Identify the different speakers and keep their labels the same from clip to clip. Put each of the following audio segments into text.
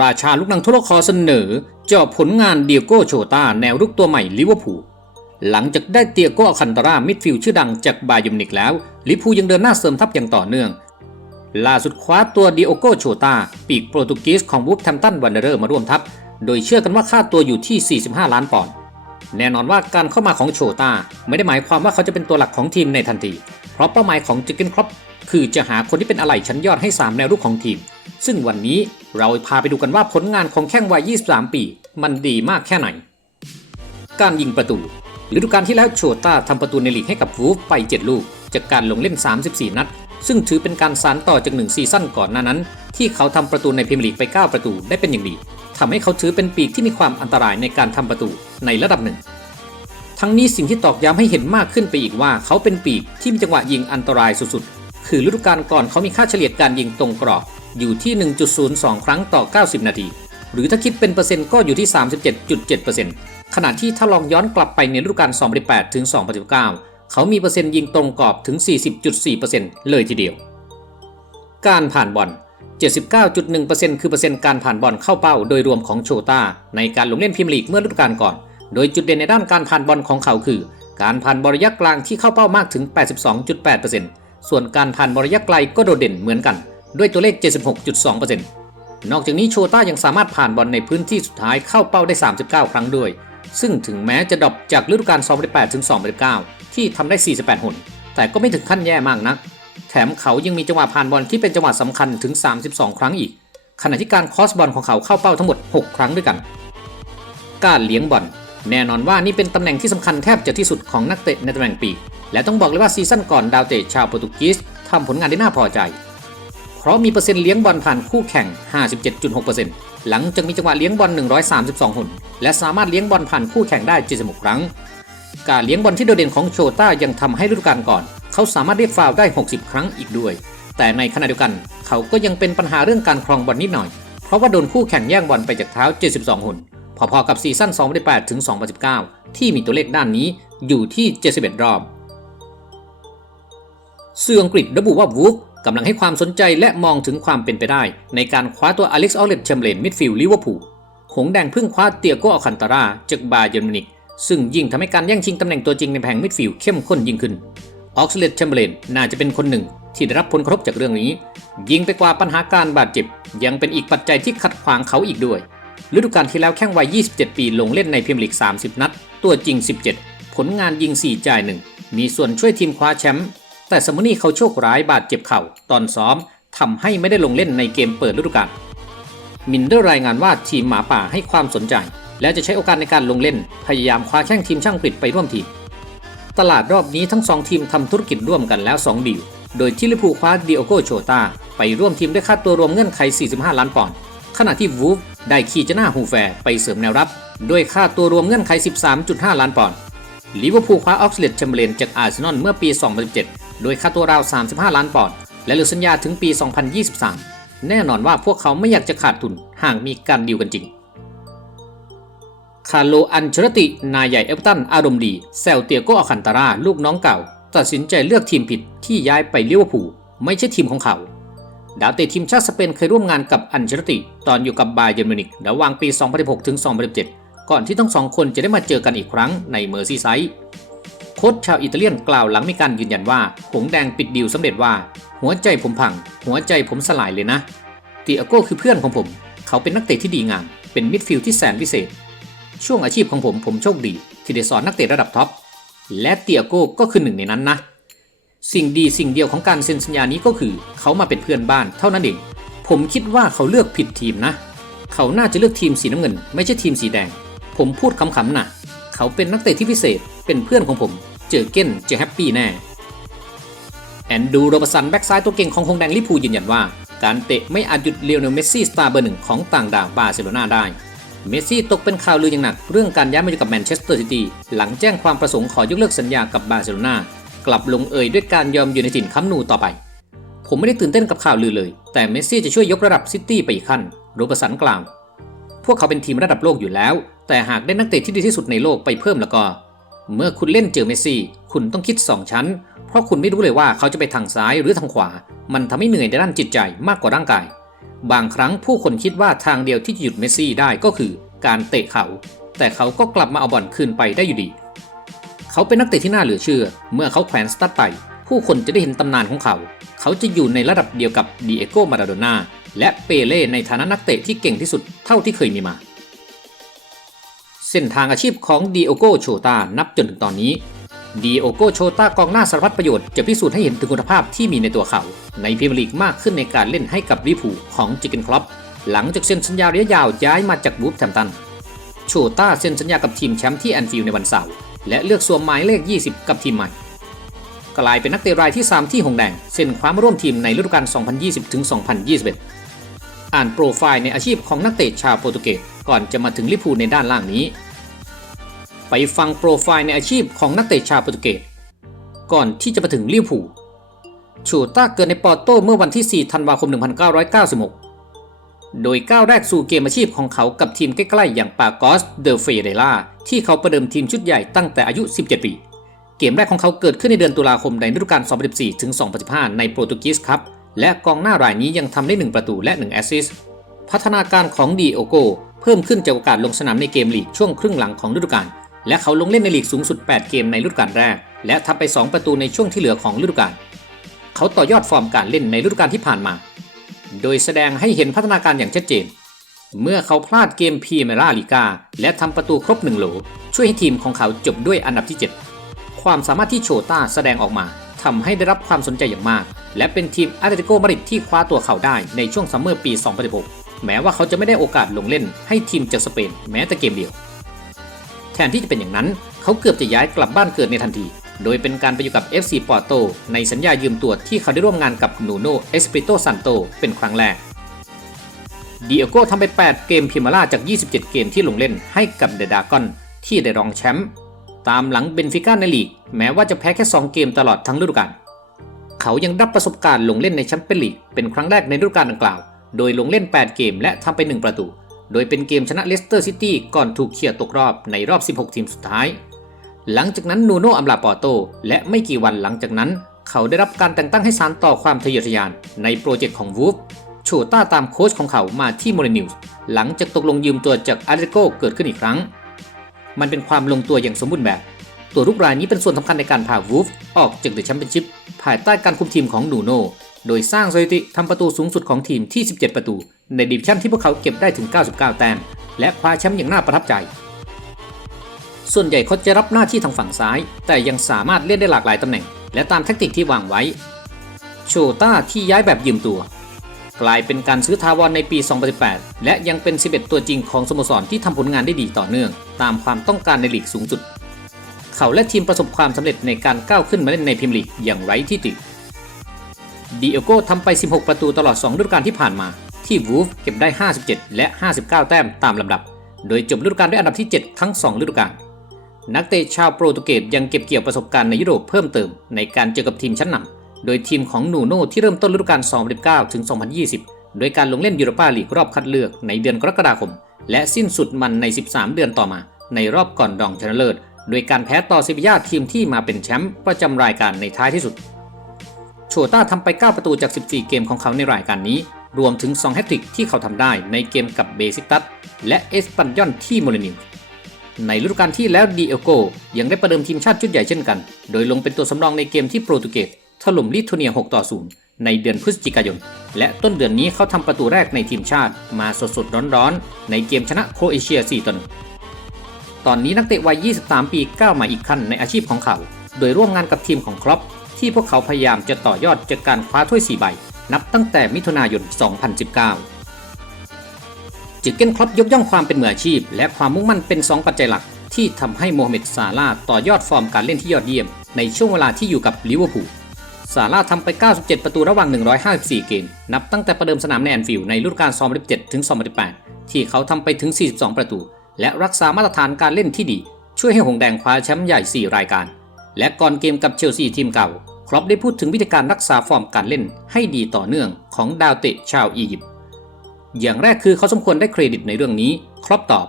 Speaker 1: ราชาลูกหนังทั่วโลกขอเสนอเจาะผลงานเดียโก้โชตาแนวรุกตัวใหม่ลิเวอร์พูลหลังจากได้เตียโก้อคันตารามิดฟิลด์ชื่อดังจากบาเยมิวนิกแล้วลิเวอร์พูลยังเดินหน้าเสริมทัพอย่างต่อเนื่อง ล่าสุดคว้าตัวเดิโอโกโชตาปีกโปรตุเกสของวูฟแฮมตันวันเดอร์มาร่วมทัพ โดยเชื่อกันว่าค่าตัวอยู่ที่ 45 ล้านปอนด์แน่นอนว่าการเข้ามาของโชตาไม่ได้หมายความว่าเขาจะเป็นตัวหลักของทีมในทันที เพราะเป้าหมายของจิกเกิลครอปคือจะหาคนที่เป็นอะไหล่ชั้นยอดให้ 3 แนวรุกของทีม ซึ่งวันนี้เราพาไปดูกันว่าผลงานของแข้งวัย 23 ปี มันดีมากแค่ไหน การยิงประตูฤดูกาลที่แล้วโชต้าทำประตูในลีกให้กับวูฟไป 7 ลูก จากการลงเล่น 34 นัด ซึ่งถือเป็นการสานต่อจากหนึ่งซีซั่นก่อนหน้านั้น ที่เขาทำประตูในพรีเมียร์ลีกไป 9 ประตูได้เป็นอย่างดีทำให้เขาถือเป็นปีกที่มีความอันตรายในการทำประตูในระดับหนึ่ง ทั้งนี้สิ่งที่ตอกย้ำให้เห็นมากขึ้นไปอีกว่า เขาเป็นปีกที่มีจังหวะยิงอันตรายสุดๆ คือฤดูกาลก่อนเขามีค่าเฉลี่ยการยิงตรงกรอบอยู่ที่ 1.02 ครั้งต่อ 90 นาที หรือถ้าคิดเป็นเปอร์เซ็นต์ก็อยู่ที่ 37.7%ขณะที่ถ้าลองย้อนกลับไปในฤดูกาล2018ถึง2019 เขามีเปอร์เซ็นต์ยิงตรงกรอบถึง 40.4%เลยทีเดียว การผ่านบอล79.1%คือเปอร์เซ็นต์การผ่านบอลเข้าเป้าโดยรวมของโชต้าในการลงเล่นพรีเมียร์ลีกเมื่อฤดูกาลก่อน โดยจุดเด่นในด้านการผ่านบอลของเขาคือ การผ่านบอลระยะกลางที่เข้าเป้ามากถึง 82.8%ส่วนการผ่านบอลระยะไกลก็โดดเด่นเหมือนกัน ด้วยตัวเลข 76.2%นอกจากนี้โชต้ายังสามารถผ่านบอลในพื้นที่สุดท้ายเข้าเป้าได้ 39 ครั้งด้วย ซึ่งถึงแม้จะดรอปจากฤดูกาล2018ถึง2019 ที่ทำได้ 48 หน แต่ก็ไม่ถึงขั้นแย่มากนัก แถมเขายังมีจังหวะผ่านบอลที่เป็นจังหวะสำคัญถึง 32 ครั้งอีก ขณะที่การคอสบอลของเขาเข้าเป้าทั้งหมด 6 ครั้งด้วยกัน การเลี้ยงบอล แน่นอนว่านี่เป็นตำแหน่งที่สำคัญแทบจะที่สุดของนักเตะในตำแหน่งปีกและต้องบอกเลยว่าซีซั่นก่อนดาวเตะชาวโปรตุเกสทำผลงานได้น่าพอใจ เพราะมีเปอร์เซ็นต์เลี้ยงบอลผ่านคู่แข่ง 57.6%หลังจากมีจังหวะเลี้ยงบอล 132 หน และสามารถเลี้ยงบอลผ่านคู่แข่งได้ 76 ครั้ง การเลี้ยงบอลที่โดดเด่นของโชต้ายังทำให้ฤดูกาลก่อน เขาสามารถเรียกฟาวได้ 60 ครั้งอีกด้วย แต่ในขณะเดียวกันเขาก็ยังเป็นปัญหาเรื่องการครองบอลนิดหน่อย เพราะว่าโดนคู่แข่งแย่งบอลไปจากเท้า 72 หน พอๆกับซีซั่น2018ถึง2019 ที่มีตัวเลขด้านนี้อยู่ที่ 71 รอบ สื่ออังกฤษระบุว่าวูฟกำลังให้ความสนใจและมองถึงความเป็นไปได้ ในการคว้าตัวอเล็กซ์ออเลตแชมเบรนมิดฟิลด์ลิเวอร์พูลหงแดงเพิ่งคว้าเตียโกอัลคันตาราจากบาเยร์นมินิกซึ่งยิ่งทำให้การแย่งชิงตำแหน่งตัวจริงในแผงมิดฟิลด์เข้มข้นยิ่งขึ้น ออกซเลตแชมเบรนน่าจะเป็นคนหนึ่ง ที่ได้รับผลกระทบจากเรื่องนี้ ยิ่งไปกว่าปัญหาการบาดเจ็บ ยังเป็นอีกปัจจัยที่ขัดขวางเขาอีกด้วย ฤดูกาลที่แล้วแข้งวัย 27 ปีลงเล่นในพรีเมียร์ลีก 30 นัด ตัวจริง 17 ผลงานยิง 4 จ่าย 1 มีส่วนช่วยทีมคว้าแชมป์ แต่สมอนี่เขาโชคร้ายบาดเจ็บเข่า ตอนซ้อมทำให้ไม่ได้ลงเล่นในเกมเปิดฤดูกาล มินเดอร์รายงานว่าทีมหมาป่าให้ความสนใจ และจะใช้โอกาสในการลงเล่น พยายามคว้าแข้งทีมช่างกฤษไปร่วมทีม ตลาดรอบนี้ทั้งสองทีมทำธุรกิจร่วมกันแล้ว2ดีล โดยที่ลิพูคว้าดิโอโกโชตาไปร่วมทีมด้วยค่าตัวรวมเงื่อนไข 45 ล้านปอนด์ ขณะที่วูฟได้คีจน่าฮูแฟไปเสริมแนวรับ ด้วยค่าตัวรวมเงื่อนไข 13.5 ล้านปอนด์ลิเวอร์พูลคว้าออกซิเลตแชมเบรนจากอาร์เซนอลเมื่อปี 2017 โดยค่าตัวราว 35 ล้านปอนด์และเหลือสัญญาถึงปี 2023 แน่นอนว่าพวกเขาไม่อยากจะขาดทุนหากมีการดีลกันจริง คาโลอันเชลติ นายใหญ่เอเวอร์ตันอารมณ์ดี แซลเตียโกอัคันตาราลูกน้องเก่า ตัดสินใจเลือกทีมผิดที่ย้ายไปลิเวอร์พูลไม่ใช่ทีมของเขา ดาวเตะทีมชาติสเปนเคยร่วมงานกับอันเชลติ ตอนอยู่กับบาเยอร์มิวนิกระหว่างปี 2016 ถึง 2017 ก่อนที่ทั้งสองคนจะได้มาเจอกันอีกครั้งในเมอร์ซีไซด์โค้ชชาวอิตาเลียนกล่าวหลังมีการยืนยันว่าหงแดงปิดดีลสำเร็จว่า หัวใจผมพัง หัวใจผมสลายเลยนะเตียโก้คือเพื่อนของผม เขาเป็นนักเตะที่ดีงาม เป็นมิดฟิลด์ที่แสนพิเศษ ช่วงอาชีพของผมผมโชคดี ที่ได้สอนนักเตะระดับท็อปและเตียโก้ก็คือหนึ่งในนั้นนะ สิ่งดีสิ่งเดียวของการเซ็นสัญญานี้ก็คือเขามาเป็นเพื่อนบ้านเท่านั้นเอง ผมคิดว่าเขาเลือกผิดทีมนะ เขาน่าจะเลือกทีมสีน้ำเงิน ไม่ใช่ทีมสีแดง ผมพูดขำๆนะเขาเป็นนักเตะที่พิเศษ เป็นเพื่อนของผม เจอเก้นจะแฮปปี้แน่ แอนดูโรบสันแบ็กซ้ายตัวเก่งของฮงแดงลิพูยืนยันว่า การเตะไม่อาจหยุดเลโอเนลเมสซี่สตาร์เบอร์หนึ่งของต่างดาวบาร์เซโลนาได้ เมสซี่ตกเป็นข่าวลืออย่างหนัก เรื่องการย้ายมาอยู่กับแมนเชสเตอร์ซิตี้หลังแจ้งความประสงค์ขอยกเลิกสัญญากับบาร์เซโลนา กลับลงเอยด้วยการยอมอยู่ในถิ่นคัมนูต่อไป ผมไม่ได้ตื่นเต้นกับข่าวลือเลย แต่เมสซี่จะช่วยยกระดับซิตี้ไปอีกขั้นโรบสันกล่าวพวกเขาเป็นทีมระดับโลกอยู่แล้ว แต่หากได้นักเตะที่ดีที่สุดในโลกไปเพิ่มแล้วก็ เมื่อคุณเล่นเจอเมสซี่ คุณต้องคิด 2 ชั้น เพราะคุณไม่รู้เลยว่าเขาจะไปทางซ้ายหรือทางขวา มันทำให้เหนื่อยในด้านจิตใจมากกว่าร่างกาย บางครั้งผู้คนคิดว่าทางเดียวที่จะหยุดเมสซี่ได้ก็คือการเตะเขา แต่เขาก็กลับมาเอาบอลคืนไปได้อยู่ดี เขาเป็นนักเตะที่น่าเหลือเชื่อ เมื่อเขาแขวนสตั๊ดไป ผู้คนจะได้เห็นตำนานของเขา เขาจะอยู่ในระดับเดียวกับดีเอโกมาราโดน่าและเปเล่ในฐานะนักเตะที่เก่งที่สุดเท่าที่เคยมีมา เส้นทางอาชีพของดีโอโกโชตานับจนถึงตอนนี้ดีโอโกโชตากองหน้าสารพัดประโยชน์จะพิสูจน์ให้เห็นถึงคุณภาพที่มีในตัวเขา ในพรีเมียร์ลีกมากขึ้นในการเล่นให้กับลิเวอร์พูลของจิกเกนคลับหลังจากเซ็นสัญญาระยะยาวย้ายมาจากวูฟแทมตันโชต้าเซ็นสัญญากับทีมแชมป์ที่แอนฟิลด์ในวันเสาร์ และเลือกสวมหมายเลข 20 กับทีมใหม่ กลายเป็นนักเตะรายที่ 3 ที่หงแดงเซ็นความร่วมทีมในฤดูกาล 2020-2021 อ่านโปรไฟล์ในอาชีพของนักเตะชาวโปรตุเกสก่อนจะมาถึงลิพูในด้านล่างนี้ ไปฟังโปรไฟล์ในอาชีพของนักเตะชาวโปรตุเกสก่อนที่จะมาถึงลิพูชูต้าเกิดในปอร์โตเมื่อวันที่ 4 ธันวาคม 1996 โดยก้าวแรกสู่เกมอาชีพของเขากับทีมใกล้ๆอย่างปากอสเดอเฟเดล่าที่เขาประเดิมทีมชุดใหญ่ตั้งแต่อายุ 17 ปี เกมแรกของเขาเกิดขึ้นในเดือนตุลาคมในฤดูกาล 2014 ถึง 2015 ในโปรตุเกสครับ และกองหน้ารายนี้ยังทำได้ 1 ประตูและ 1 แอสซิสต์พัฒนาการของดีโอโกเพิ่มขึ้นจากโอกาสลงสนามในเกมลีกช่วงครึ่งหลังของฤดูกาลและเขาลงเล่นในลีกสูงสุด 8 เกมในฤดูกาลแรก และทำไป 2 ประตูในช่วงที่เหลือของฤดูกาลเขาต่อยอดฟอร์มการเล่นในฤดูกาลที่ผ่านมา โดยแสดงให้เห็นพัฒนาการอย่างชัดเจน เมื่อเขาพลาดเกมพีเมียร์ลีกาและทำประตูครบหนึ่งโหล ช่วยให้ทีมของเขาจบด้วยอันดับที่ 7 ความสามารถที่โชต้าแสดงออกมาทำให้ได้รับความสนใจอย่างมาก และเป็นทีมอาร์เตติโกมาริดที่คว้าตัวเขาได้ในช่วงซัมเมอร์ปี 2016 แม้ว่าเขาจะไม่ได้โอกาสลงเล่นให้ทีมจากสเปนแม้แต่เกมเดียว แทนที่จะเป็นอย่างนั้น เขาเกือบจะย้ายกลับบ้านเกิดในทันที โดยเป็นการไปอยู่กับ FC ปอร์โต ในสัญญายืมตัวที่เขาได้ร่วมงานกับนูโนเอสปิโตซันโตเป็นครั้งแรกดิเอโกทำไป 8 เกมพรีเมียร์ล่าจาก 27 เกมที่ลงเล่นให้กับเดดากอนที่ได้รองแชมป์ตามหลังเบนฟิก้าในลีก แม้ว่าจะแพ้แค่ 2 เกมตลอดทั้งฤดูกาลเขายังรับประสบการณ์ลงเล่นในแชมเปี้ยนลีกเป็นครั้งแรกในฤดูกาลดังกล่าว โดยลงเล่น 8 เกมและทำไป 1 ประตู โดยเป็นเกมชนะเลสเตอร์ซิตี้ก่อนถูกเขี่ยตกรอบในรอบ 16 ทีมสุดท้าย หลังจากนั้นนูโนอัมลาปอโต และไม่กี่วันหลังจากนั้น เขาได้รับการแต่งตั้งให้สานต่อความทะเยอทะยานในโปรเจกต์ของวูฟโชต้าตามโค้ชของเขามาที่โมเรนิวส์หลังจากตกลงยืมตัวจากอาร์เตโกเกิดขึ้นอีกครั้ง มันเป็นความลงตัวอย่างสมบูรณ์แบบ ตัวรุกรายนี้เป็นส่วนสำคัญในการพาวูฟออกจากเดอะแชมเปี้ยนชิพภายใต้การคุมทีมของนูโนโดยสร้างสถิติทำประตูสูงสุดของทีมที่ 17 ประตู ในดิวิชั่นที่พวกเขาเก็บได้ถึง 99 แต้มและคว้าแชมป์อย่างน่าประทับใจ ส่วนใหญ่เขาจะรับหน้าที่ทางฝั่งซ้าย แต่ยังสามารถเล่นได้หลากหลายตำแหน่ง และตามแทคติกที่วางไว้ โชต้าที่ย้ายแบบยืมตัว กลายเป็นการซื้อทาวรในปี 2018 และยังเป็น 11 ตัวจริงของสโมสรที่ทำผลงานได้ดีต่อเนื่อง ตามความต้องการในลีกสูงสุด เขาและทีมประสบความสำเร็จในการก้าวขึ้นมาเล่นในพรีเมียร์ลีกอย่างไร้ที่ติดิเอโก้ทำไป 16 ประตูตลอด 2 ฤดูกาลที่ผ่านมา ที่วูฟเก็บได้ 57 และ 59 แต้มตามลำดับ โดยจบฤดูกาลด้วยอันดับที่ 7 ทั้ง 2 ฤดูกาล นักเตะชาวโปรตุเกสยังเก็บเกี่ยวประสบการณ์ในยุโรปเพิ่มเติมในการเจอกับทีมชั้นนำโดยทีมของนูโน่ที่เริ่มต้นฤดูกาล 2019 ถึง 2020 โดยการลงเล่นยูโรปาลีกรอบคัดเลือกในเดือนกรกฎาคม และสิ้นสุดมันใน 13 เดือนต่อมา ในรอบก่อนรองชนะเลิศ โดยการแพ้ต่อเซบีย่าทีมที่มาเป็นแชมป์ประจำรายการในท้ายที่สุด โชต้าทำไป 9 ประตูจาก 14 เกมของเขาในรายการนี้ รวมถึง 2 แฮตทริกที่เขาทำได้ในเกมกับเบซิตัสและเอสปันยอนที่โมเรนิว ในฤดูกาลที่แล้วดีเอโกยังได้ประเดิมทีมชาติชุดใหญ่เช่นกัน โดยลงเป็นตัวสำรองในเกมที่โปรตุเกสถล่มลิทัวเนีย 6 ต่อ 0 ในเดือนพฤศจิกายน และต้นเดือนนี้เขาทำประตูแรกในทีมชาติมาสดๆร้อนๆ ในเกมชนะโครเอเชีย 4 ต่อ 1 ตอนนี้นักเตะวัย 23 ปีก้าวมาอีกขั้นในอาชีพของเขา โดยร่วมงานกับทีมของครอปที่พวกเขาพยายามจะต่อยอดจากการคว้าถ้วย 4 ใบ นับตั้งแต่มิถุนายน 2019 จิกเก้นครอปยกย่องความเป็นมืออาชีพ และความมุ่งมั่นเป็น 2 ปัจจัยหลัก ที่ทำให้โมฮัมเหม็ดซาลาต่อยอดฟอร์มการเล่นที่ยอดเยี่ยม ในช่วงเวลาที่อยู่กับลิเวอร์พูลซาลาห์ทำไป 97 ประตูระหว่าง 154 เกม นับตั้งแต่ประเดิมสนามในแอนฟิลด์ในฤดูกาล2017ถึง2018 ที่เขาทำไปถึง 42 ประตู และรักษามาตรฐานการเล่นที่ดี ช่วยให้หงแดงคว้าแชมป์ใหญ่ 4 รายการ และก่อนเกมกับเชลซีทีมเก่า ครอปได้พูดถึงวิธีการรักษาฟอร์มการเล่นให้ดีต่อเนื่องของดาวเตะชาวอียิปต์ อย่างแรกคือเขาสมควรได้เครดิตในเรื่องนี้ ครอปตอบ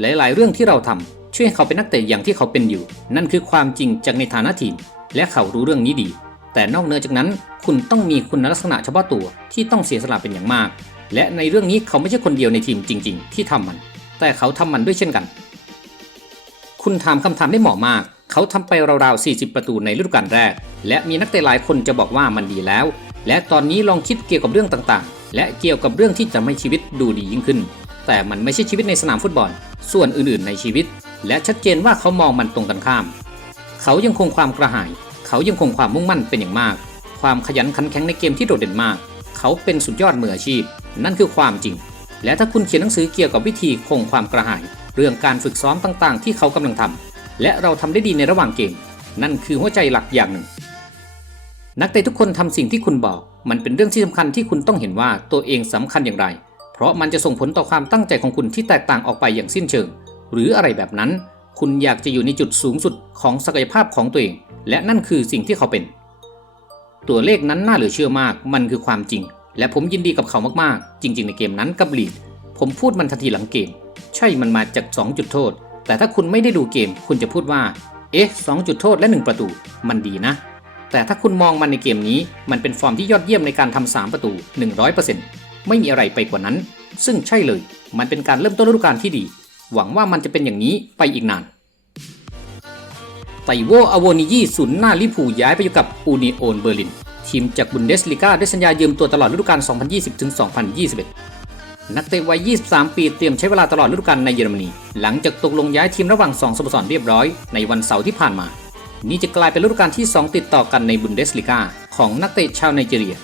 Speaker 1: หลาย ๆ เรื่องที่เราทำช่วยให้เขาเป็นนักเตะอย่างที่เขาเป็นอยู่ นั่นคือความจริงจากในฐานะทีม และเขารู้เรื่องนี้ดี แต่นอกเหนือจากนั้น คุณต้องมีคุณลักษณะเฉพาะตัวที่ต้องเสียสละเป็นอย่างมาก และในเรื่องนี้เขาไม่ใช่คนเดียวในทีมจริง ๆ ที่ทำมัน แต่เขาทำมันด้วยเช่นกัน คุณถามคำถามได้เหมาะมาก เขาทำไปราวๆ 40 ประตูในฤดูกาลแรก และมีนักเตะหลายคนจะบอกว่ามันดีแล้ว และตอนนี้ลองคิดเกี่ยวกับเรื่องต่างๆ และเกี่ยวกับเรื่องที่จะไม่ชีวิตดูดียิ่งขึ้น แต่มันไม่ใช่ชีวิตในสนามฟุตบอล ส่วนอื่นๆ ในชีวิต และชัดเจนว่าเขามองมันตรงกันข้าม เขายังคงความกระหาย เขายังคงความมุ่งมั่นเป็นอย่างมาก ความขยันขันแข็งในเกมที่โดดเด่นมาก เขาเป็นสุดยอดมืออาชีพ นั่นคือความจริง และถ้าคุณเขียนหนังสือเกี่ยวกับวิธีคงความกระหาย เรื่องการฝึกซ้อมต่างๆ ที่เขากำลังทำและเราทำได้ดีในระหว่างเกม นั่นคือหัวใจหลักอย่างหนึ่งนักเตะทุกคนทำสิ่งที่คุณบอก มันเป็นเรื่องที่สำคัญที่คุณต้องเห็นว่าตัวเองสำคัญอย่างไร เพราะมันจะส่งผลต่อความตั้งใจของคุณที่แตกต่างออกไปอย่างสิ้นเชิง หรืออะไรแบบนั้น คุณอยากจะอยู่ในจุดสูงสุดของศักยภาพของตัวเอง และนั่นคือสิ่งที่เขาเป็น ตัวเลขนั้นน่าเหลือเชื่อมาก มันคือความจริง และผมยินดีกับเขามากๆ จริง ๆ ในเกมนั้นกับลีดผมพูดมันทันทีหลังเกม ใช่มันมาจาก2จุดโทษ แต่ถ้าคุณไม่ได้ดูเกม คุณจะพูดว่า เอ๊ะ2จุดโทษและ 1 ประตู มันดีนะ แต่ถ้าคุณมองมันในเกมนี้ มันเป็นฟอร์มที่ยอดเยี่ยมในการทำ3ประตู 100%ไม่มีอะไรไปกว่านั้น ซึ่งใช่เลย มันเป็นการเริ่มต้นฤดูกาลที่ดี หวังว่ามันจะเป็นอย่างนี้ไปอีกนานไตโวอโวนิยีศูนย์หน้าลิพูย้ายไปอยู่กับอูนิโอนเบอร์ลิน ทีมจากบุนเดสลิก้าด้วยสัญญายืมตัวตลอดฤดูกาล 2020-2021 นักเตะวัย 23 ปีเตรียมใช้เวลาตลอดฤดูกาลในเยอรมนี หลังจากตกลงย้ายทีมระหว่าง 2สโมสรเรียบร้อยในวันเสาร์ที่ผ่านมา นี่จะกลายเป็นฤดูกาลที่ 2 ติดต่อกันในบุนเดสลิก้าของนักเตะชาวไนจีเรีย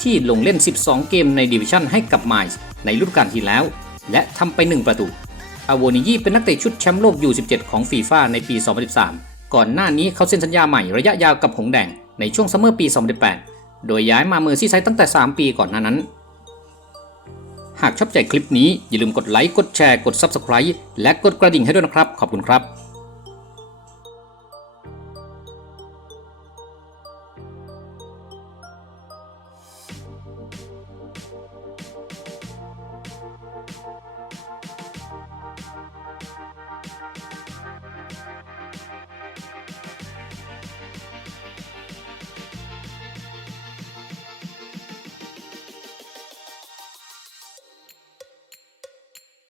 Speaker 1: ที่ลงเล่น 12 เกมในดิวิชั่นให้กับไมซ์ในฤดูกาลที่แล้ว และทำไป 1 ประตูอโวนิยีเป็นนักเตะชุดแชมป์โลกยู17ของฟีฟ่าในปี 2013 ก่อนหน้านี้เขาเซ็นสัญญาใหม่ระยะยาวกับหงแดงในช่วงซัมเมอร์ปี 2018 โดยย้ายมาเมอร์ซี่ไซด์ตั้งแต่ 3 ปีก่อนหน้านั้น หากชอบใจคลิปนี้อย่าลืมกดไลค์ กดแชร์ กด Subscribe และกดกระดิ่งให้ด้วยนะครับ ขอบคุณครับ